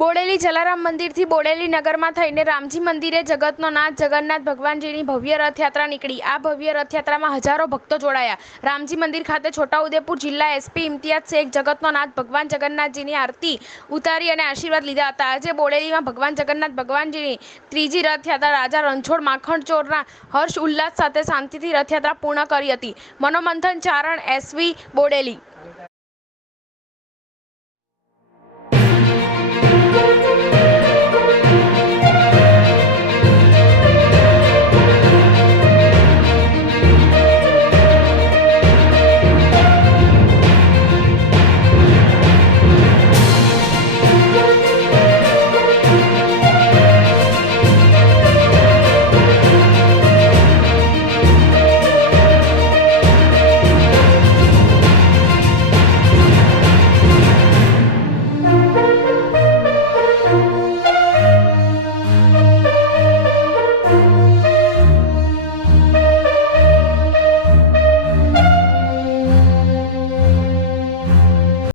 બોડેલી જલારામ મંદિરથી બોડેલી નગરમાં થઈને રામજી મંદિરે જગતનો નાથ, જગન્નાથ ભગવાનજીની ભવ્ય રથયાત્રા નીકળી. આ ભવ્ય રથયાત્રામાં હજારો ભક્તો જોડાયા. રામજી મંદિર ખાતે છોટાઉદેપુર જિલ્લા એસપી ઇમ્તિયાજ શેખ, જગતનો નાથ, ભગવાન જગન્નાથજીની આરતી ઉતારી અને આશીર્વાદ લીધા હતા. આજે બોડેલીમાં ભગવાન જગન્નાથ ભગવાનજીની ત્રીજી રથયાત્રા, રાજા રણછોડ માખણચોરના હર્ષ ઉલ્લાસ સાથે શાંતિથી રથયાત્રા પૂર્ણ કરી હતી. મનોમંથન ચારણ એસવી બોડેલી.